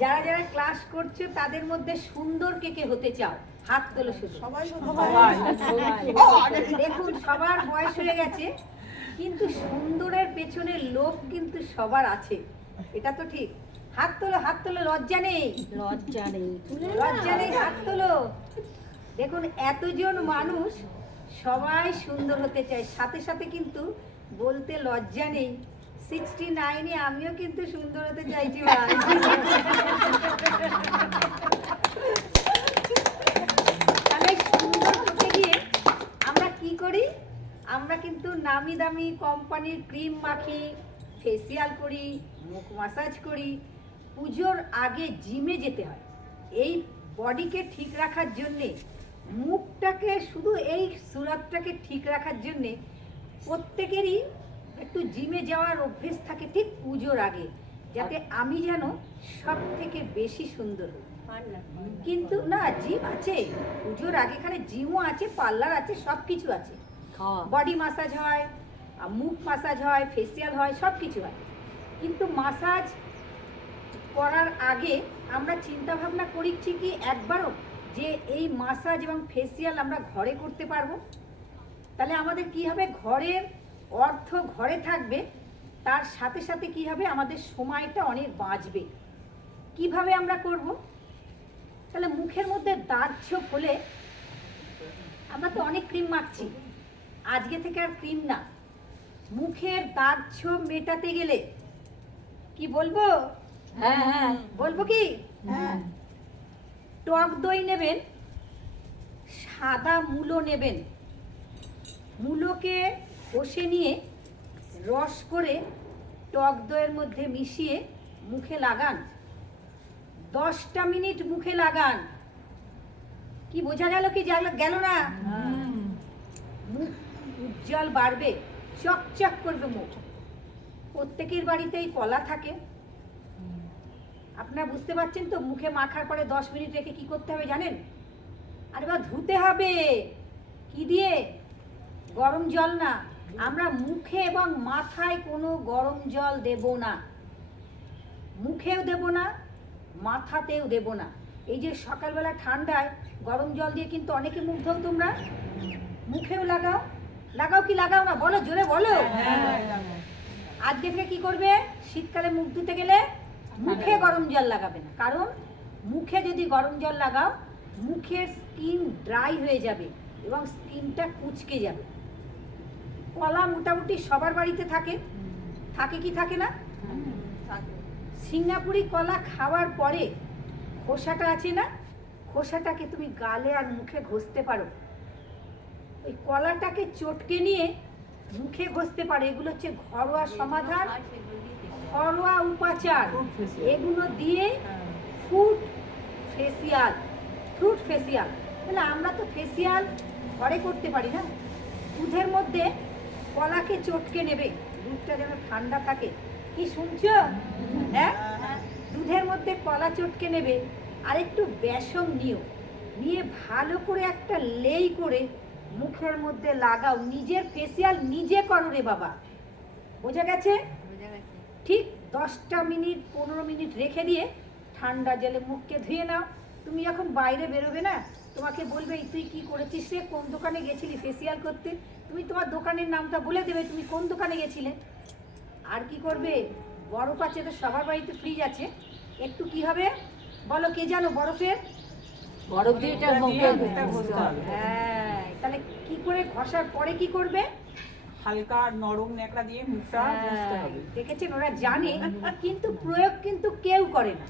যারা যারা ক্লাস করছো তাদের মধ্যে সুন্দর কে কে হতে চাও? হাত তোলো শুধু। দেখুন সবার বয়স হয়ে গেছে, কিন্তু সুন্দরের পেছনে লোভ কিন্তু সবার আছে, এটা তো ঠিক। হাত তোলো, হাত তোলো, লজ্জা নেই, লজ্জা নেই, লজ্জা নেই, হাত তোলো। দেখুন এতজন মানুষ সবাই সুন্দর হতে চায়, সাথে সাথে কিন্তু বলতে লজ্জা নেই 69-এ আমিও কিন্তু সুন্দর হতে চাইছি ভাই। তাহলে সুন্দর হতে গিয়ে আমরা কি করি? আমরা কিন্তু নামি দামি কোম্পানির ক্রিম মাখি, ফেসিয়াল করি, মুখ মাসাজ করি। পুজোর আগে জিমে যেতে হয় এই বডিকে ঠিক রাখার জন্যে, মুখটাকে শুধু এই সুরতটাকে ঠিক রাখার জন্যে প্রত্যেকেরই একটু জিমে যাওয়ার অভ্যেস থাকে ঠিক পুজোর আগে, যাতে আমি যেন সব থেকে বেশি সুন্দর হই। কিন্তু না, জিম আছে পুজোর আগে, এখানে জিমও আছে, পার্লার আছে, সব কিছু আছে। বডি মাসাজ হয়, মুখ মাসাজ হয়, ফেসিয়াল হয়, সব কিছু হয়। কিন্তু মাসাজ করার আগে আমরা চিন্তা ভাবনা করেছি কি একবারও যে এই মাসাজ এবং ফেসিয়াল আমরা ঘরে করতে পারবো? তাহলে আমাদের কি হবে? ঘরের অর্থ ঘরে থাকবে, তার সাথে সাথে কি হবে? আমাদের সময়টা অনেক বাঁচবে। কিভাবে আমরা করব? তাহলে মুখের মধ্যে দাগ ছোপ হলে, আমরা তো অনেক ক্রিম মাখছি, আজকে থেকে আর ক্রিম না, মুখের দাগ ছোপ মেটাতে গেলে কি বলবো? হ্যাঁ হ্যাঁ বলবো কি? হ্যাঁ, টক দই নেবেন, সাদা মূলো নেবেন, মূলোকে কষে নিয়ে রস করে টক দইয়ের মধ্যে মিশিয়ে মুখে লাগান, 10টা মিনিট মুখে লাগান। কি বোঝা গেল কি গেল না? মুখ উজ্জ্বল বাড়বে, চকচক করবে মুখ। প্রত্যেকের বাড়িতেই কলা থাকে, আপনারা বুঝতে পারছেন তো? মুখে মাখার পরে 10 মিনিট রেখে কি করতে হবে জানেন? আরে বা ধুতে হবে। কি দিয়ে? গরম জল না। আমরা মুখে এবং মাথায় কোনো গরম জল দেব না, মুখেও দেব না, মাথাতেও দেব না। এই যে সকালবেলা ঠান্ডায় গরম জল দিয়ে কিন্তু অনেকে মুখ ধোও, তোমরা মুখেও লাগাও, লাগাও কি লাগাও না? বলো, জোরে বলো। আজকে থেকে কি করবে? শীতকালে মুখ ধুতে গেলে মুখে গরম জল লাগাবে না, কারণ মুখে যদি গরম জল লাগাও মুখের স্কিন ড্রাই হয়ে যাবে এবং স্কিনটা কুঁচকে যাবে। কলা মোটামুটি সবার বাড়িতে থাকে, থাকে কি থাকে না? সিঙ্গাপুরি কলা খাওয়ার পরে খোসাটা আছে না, খোসাটাকে তুমি গালে আর মুখে ঘষতে পারো, ওই কলাটাকে চটকে নিয়ে মুখে ঘষতে পারো। এগুলো হচ্ছে ঘরোয়া সমাধান, ঘরোয়া উপাচার। এগুলো দিয়ে ফ্রুট ফেসিয়াল, ফ্রুট ফেসিয়াল। তাহলে আমরা তো ফেসিয়াল ঘরে করতে পারি না। দুধের মধ্যে কলাকে চটকে নেবে, দুধটা যেন ঠান্ডা থাকে। কি শুনছো? হ্যাঁ, দুধের মধ্যে কলা চটকে নেবে, আর একটু বেসন নিও, নিয়ে ভালো করে একটা লেই করে মুখের মধ্যে লাগাও। নিজের ফেসিয়াল নিজে করো রে বাবা, বোঝা গেছে? ঠিক 10টা মিনিট 15 মিনিট রেখে দিয়ে ঠান্ডা জলে মুখকে ধুয়ে নাও। তুমি যখন বাইরে বেরোবে না, তোমাকে বলবে তুই কি করেছিস রে, কোন দোকানে গেছিলি ফেসিয়াল করতে? তুমি তোমার দোকানের নামটা বলে দেবে, তুমি কোন দোকানে গেছিলে। আর কি করবে? বরফ আছে তো, সবার বাড়িতে ফ্রিজ আছে, একটু কি হবে বলো? কে জানো? বরফের বরফ দিয়ে এটা মুখে ঘষতে হবে। হ্যাঁ, তাহলে কি করে ঘষার পরে কি করবে? হালকা নরম ন্যাকড়া দিয়ে মুখটা মুছতে হবে। দেখেছেন, ওরা জানে, কিন্তু প্রয়োগ কিন্তু কেউ করে না।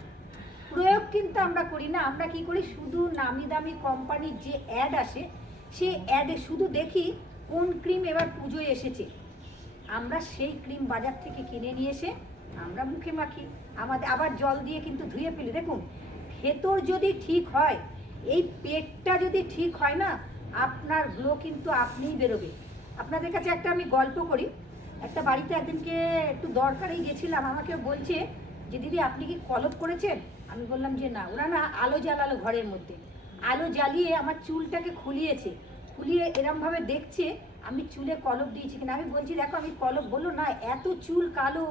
প্রয়োগ কিন্তু আমরা করি না। আমরা কি করি? শুধু নামি দামি কোম্পানির যে অ্যাড আসে, সেই অ্যাডে শুধু দেখি কোন ক্রিম এবার পুজোয় এসেছে, আমরা সেই ক্রিম বাজার থেকে কিনে নিয়ে এসে আমরা মুখে মাখি, আমাদের আবার জল দিয়ে কিন্তু ধুয়ে ফেলি। দেখুন, ভেতর যদি ঠিক হয়, এই পেটটা যদি ঠিক হয় না, আপনার গ্লো কিন্তু আপনিই বেরোবে। আপনাদের কাছে একটা আমি গল্প করি। একটা বাড়িতে একদিনকে একটু দরকারেই গেছিলাম, আমাকে বলছে যে দিদি আপনি কি কলপ করেছেন? আমি বললাম যে না। ওরা না আলো জ্বালালো ঘরের মধ্যে, আলো জ্বালিয়ে আমার চুলটাকে খুলিয়েছে, খুলিয়ে এরমভাবে দেখছে আমি চুলে কলপ দিয়েছি কিনা। আমি বলছি দেখো আমি কলপ। বললো না, এত চুল কালো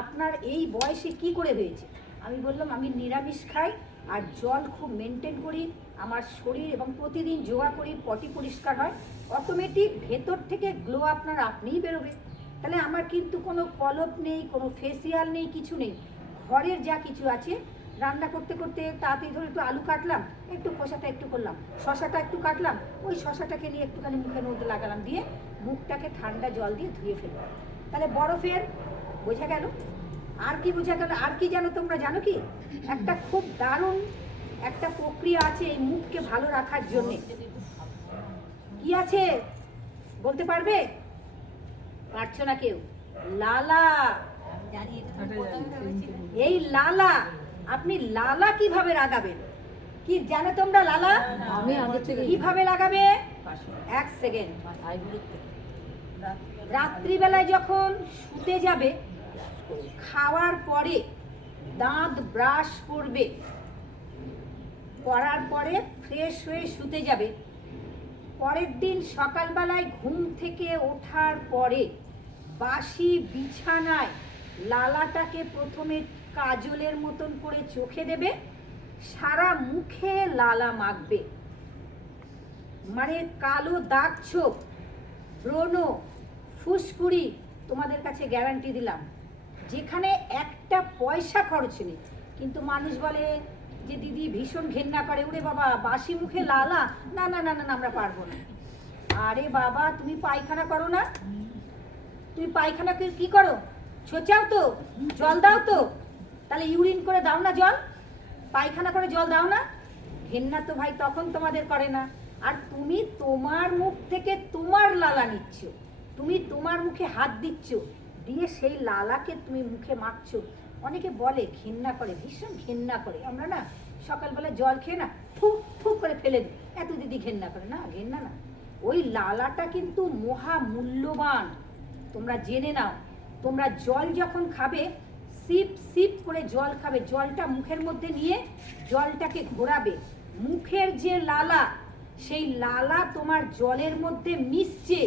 আপনার এই বয়সে কি করে হয়েছে? আমি বললাম আমি নিরামিষ খাই আর জল খুব মেনটেন করি, আমার শরীর এবং প্রতিদিন যোগা করি, পটি পরিষ্কার হয়, অটোমেটিক ভেতর থেকে গ্লো আপনার আপনিই বেরোবে। তাহলে আমার কিন্তু কোনো কলপ নেই, কোনো ফেসিয়াল নেই, কিছু নেই। ঘরের যা কিছু আছে, রান্না করতে করতে তাড়াতাড়ি ধরে একটু আলু কাটলাম, একটু খোসাটা একটু করলাম, শশাটা একটু কাটলাম, ওই শশাটাকে নিয়ে একটুখানি মুখের মধ্যে লাগালাম, দিয়ে মুখটাকে ঠান্ডা জল দিয়ে ধুয়ে ফেললাম। তাহলে বরফের, বোঝা গেল? আর কি বোঝা গেল? আর কি জানো তোমরা? জানো কি একটা খুব দারুণ একটা প্রক্রিয়া আছে এই মুখকে ভালো রাখার জন্য। কি আছে বলতে পারবে? পারছো না কেউ? লালা। এই লালা, আপনি লালা কিভাবে লাগাবেন? কি জানো তোমরা লালা কিভাবে লাগাবে? এক সেকেন্ড। রাত্রিবেলায় যখন শুতে যাবে, খাওয়ার পরে দাঁত ব্রাশ করবে, করার পরে ফ্রেশ হয়ে শুতে যাবে। পরের দিন সকালবেলায় ঘুম থেকে ওঠার পরে বাসি বিছানায় লালাটাকে প্রথমে কাজলের মতন করে চোখে দেবে, সারা মুখে লালা মাখবে। মানে কালো দাগ ছোপ, ব্রণ, ফুসকুড়ি, তোমাদের কাছে গ্যারান্টি দিলাম, যেখানে একটা পয়সা খরচ নেই। কিন্তু মানুষ বলে যে দিদি ভীষণ ঘেন্না করে, ওরে বাবা বাসি মুখে লালা, না না না না আমরা পারবো না। আরে বাবা তুমি পায়খানা করো না? তুমি পায়খানা কি করো? ছোচাও তো, জল দাও তো, তাহলে ইউরিন করে দাও না জল, পায়খানা করে জল দাও না? ঘেন্না তো ভাই তখন তোমাদের করে না। আর তুমি তোমার মুখ থেকে তোমার লালা নিচ্ছ, তুমি তোমার মুখে হাত দিচ্ছ, দিয়ে সেই লালাকে তুমি মুখে মাখছো। অনেকে বলে ঘেন্না করে, ভীষণ ঘেন্না করে, আমরা না সকালবেলা জল খেয়ে না ফুক ফুক করে ফেলে দিই, এত দিদি ঘেন্না করে। না, ঘেন্না না, ওই লালাটা কিন্তু মহা মূল্যবান, তোমরা জেনে নাও। তোমরা জল যখন খাবে, সিপ সিপ করে জল খাবে, জলটা মুখের মধ্যে নিয়ে জলটাকে ঘোরাবে, মুখের যে লালা, সেই লালা তোমার জলের মধ্যে মিশছে,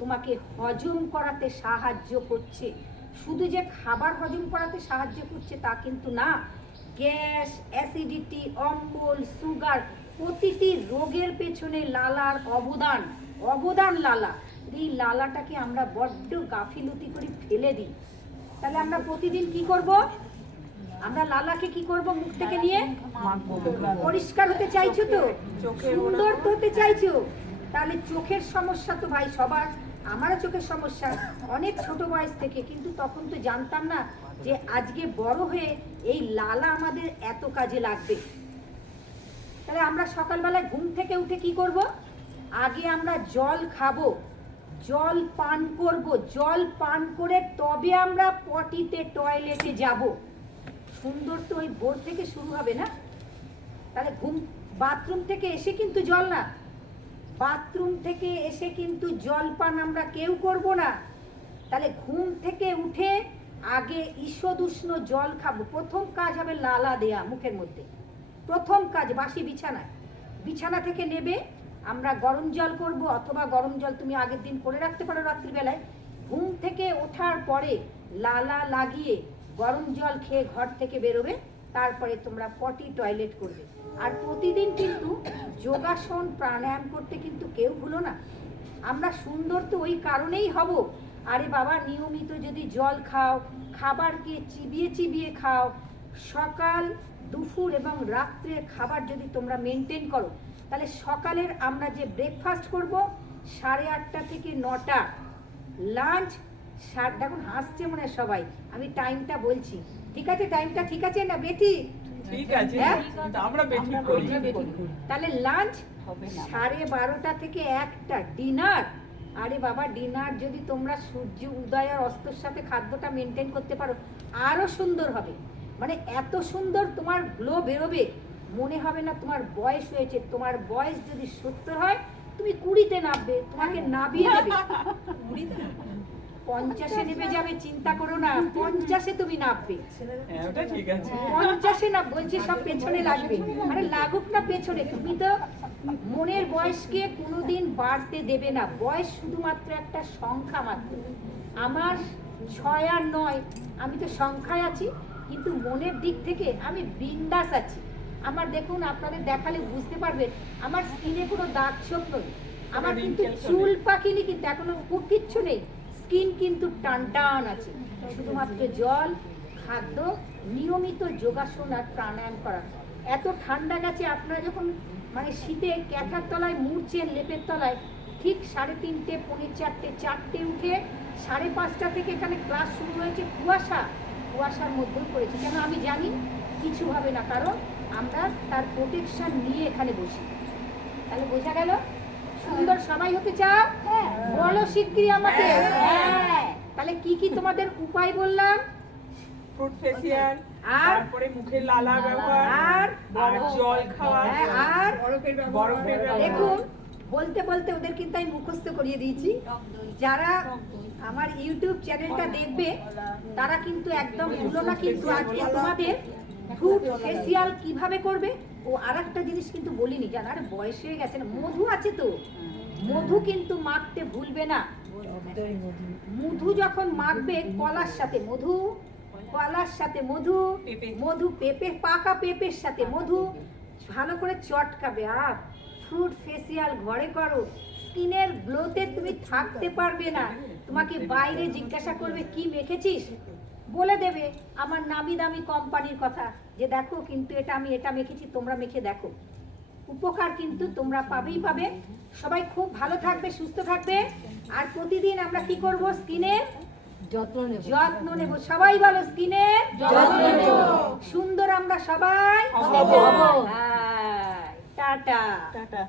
তোমাকে হজম করাতে সাহায্য করছে। শুধু যে খাবার হজম করাতে সাহায্য করছে তা কিন্তু না, গ্যাস, অ্যাসিডিটি, অম্বল, সুগার, প্রতিটি রোগের পেছনে লালার অবদান লালা। এই লালাটাকে আমরা বড্ড গাফিলতি করে ফেলে দিই। তাহলে আমরা প্রতিদিন কি করব? আমরা লালাকে কি করব? মুখ থেকে নিয়ে পরিষ্কার হতে চাইছো তো, সুন্দর হতে চাইছো, তাহলে চোখের সমস্যা তো ভাই সবার, আমারও চোখের সমস্যা অনেক ছোট বয়স থেকে, কিন্তু তখন তো জানতাম না যে আজকে বড় হয়ে এই লালা আমাদের এত কাজে লাগবে। তাহলে আমরা সকালবেলায় ঘুম থেকে উঠে কি করব? আগে আমরা জল খাবো, জল পান করব, জল পান করে তবে আমরা পটিতে, টয়লেটে যাব। সুন্দর তো ওই ভোর থেকে শুরু হবে না? তাহলে বাথরুম থেকে এসে কিন্তু জল না, বাথরুম থেকে এসে কিন্তু জল পান আমরা কেউ করব না। তাহলে ঘুম থেকে উঠে আগে ঈষদ উষ্ণ জল খাবো। প্রথম কাজ হবে লালা দেয়া মুখের মধ্যে, প্রথম কাজ। বাসি বিছানা থেকে নেবে, আমরা গরম জল করব, অথবা গরম জল তুমি আগের দিন করে রাখতে পারো রাত্রিবেলায়। ঘুম থেকে ওঠার পরে লালা লাগিয়ে গরম জল খেয়ে ঘর থেকে বেরোবে, তারপরে তোমরা পটি টয়লেট করবে। আর প্রতিদিন কিন্তু যোগাসন প্রাণায়াম করতে কিন্তু কেউ ভুলো না। আমরা সুন্দর তো ওই কারণেই হব। আরে বাবা নিয়মিত যদি জল খাও, খাবারকে চিবিয়ে চিবিয়ে খাও, সকাল, দুপুর এবং রাত্রের খাবার যদি তোমরা মেনটেন করো, তাহলে সকালের আমরা যে ব্রেকফাস্ট করব 8:30 থেকে 9টা, লাঞ্চ দেখুন হাসছে মনে হয় সবাই, আমি টাইমটা বলছি, ঠিক আছে? টাইমটা ঠিক আছে না বেটি? ঠিক আছে, আমরা বেটি করি। তাহলে লাঞ্চ 12:30 থেকে 1টা, ডিনার। আরে বাবা ডিনার যদি তোমরা সূর্য উদয় আর অস্তর সাথে খাদ্যটা মেনটেন করতে পারো, আরো সুন্দর হবে। মানে এত সুন্দর তোমার গ্লো বেরোবে, মনে হবে না তোমার বয়স হয়েছে। তোমার বয়স যদি 70 হয়, তুমি 20-তে নামবে, তোমাকে নামিয়ে দেবে। 50-এ নেমে যাবে, চিন্তা করো না, 50-এ তুমি নামবে। 50-এ না বলছি, সব পেছনে লাগবে। আরে লাগুক না পেছনে, তুমি তো মনের বয়সকে কোনোদিন বাড়তে দেবে না। বয়স শুধুমাত্র একটা সংখ্যা মাত্র। আমার 6 আর 9, আমি তো সংখ্যায় আছি, কিন্তু মনের দিক থেকে আমি বিন্দাস আছি। আমার দেখুন, আপনাদের দেখালে বুঝতে পারবেন আমার স্কিনে কোনো দাগ ছোপ নেই, আমার কিন্তু চুল পাকিনি, কিন্তু এখনো খুব কিচ্ছু নেই, স্কিন কিন্তু টান টান আছে। শুধুমাত্র জল, খাদ্য, নিয়মিত যোগাসন আর প্রাণায়াম করা। এত ঠান্ডা গেছে, আপনারা যখন মানে শীতে ক্যাথার তলায় মুড়ছেন, লেপের তলায়, ঠিক 3:30, 4:45, 4টে উঠে 5:30 থেকে এখানে ক্লাস শুরু হয়েছে। কুয়াশার মধ্যেও পড়েছে, কেন আমি জানি কিছু হবে না, কারণ আমরা তার প্রোটেকশন নিয়ে এখানে বসি। তাহলে বোঝা গেল? সুন্দর সবাই হতে চাও? বলো শিগগিরই আমাকে। হ্যাঁ, তাহলে কি কি তোমাদের উপায় বললাম? ফ্রুট ফেসিয়াল, আর তারপরে মুখের লালা ব্যবহার, আর আর জল খাওয়া, হ্যাঁ, আর বরফের ব্যবহার। দেখুন, বলতে বলতে ওদের কিন্তু আমি মুখস্থ করিয়ে দিয়েছি। যারা আমার ইউটিউব চ্যানেলটা দেখবে তারা কিন্তু একদম ভুলো না, কিন্তু আজকে তোমাদের ফ্রুট ফেসিয়াল কিভাবে করবে। ও আরেকটা জিনিস কিন্তু বলিনি, জানো, আরে বয়স হয়ে গেছে না, মধু আছে তো, মধু কিন্তু মাখতে ভুলবে না। মধু যখন মাখবে কলার সাথে মধু, কলার সাথে মধু, মধু পেঁপে, পাকা পেঁপের সাথে মধু ভালো করে চটকাবে। আর ফ্রুট ফেসিয়াল ঘরে করো, স্কিনের গ্লোতে তুমি থাকতে পারবে না। তোমাকে বাইরে জিজ্ঞাসা করবে কি মেখেছিস, বলে দেবে আমার নামি দামি কোম্পানির কথা, যে দেখো কিন্তু এটা আমি এটা মেখেছি, তোমরা মেখে দেখো। উপকার কিন্তু তোমরা পাবেই পাবে। সবাই খুব ভালো থাকবে, সুস্থ থাকবে। আর প্রতিদিন আমরা কি করব? স্কিনের যত্ন নেব। সবাই বলো স্কিনের যত্ন নেব। সুন্দর আমরা সবাই হব। টাটা। টাটা।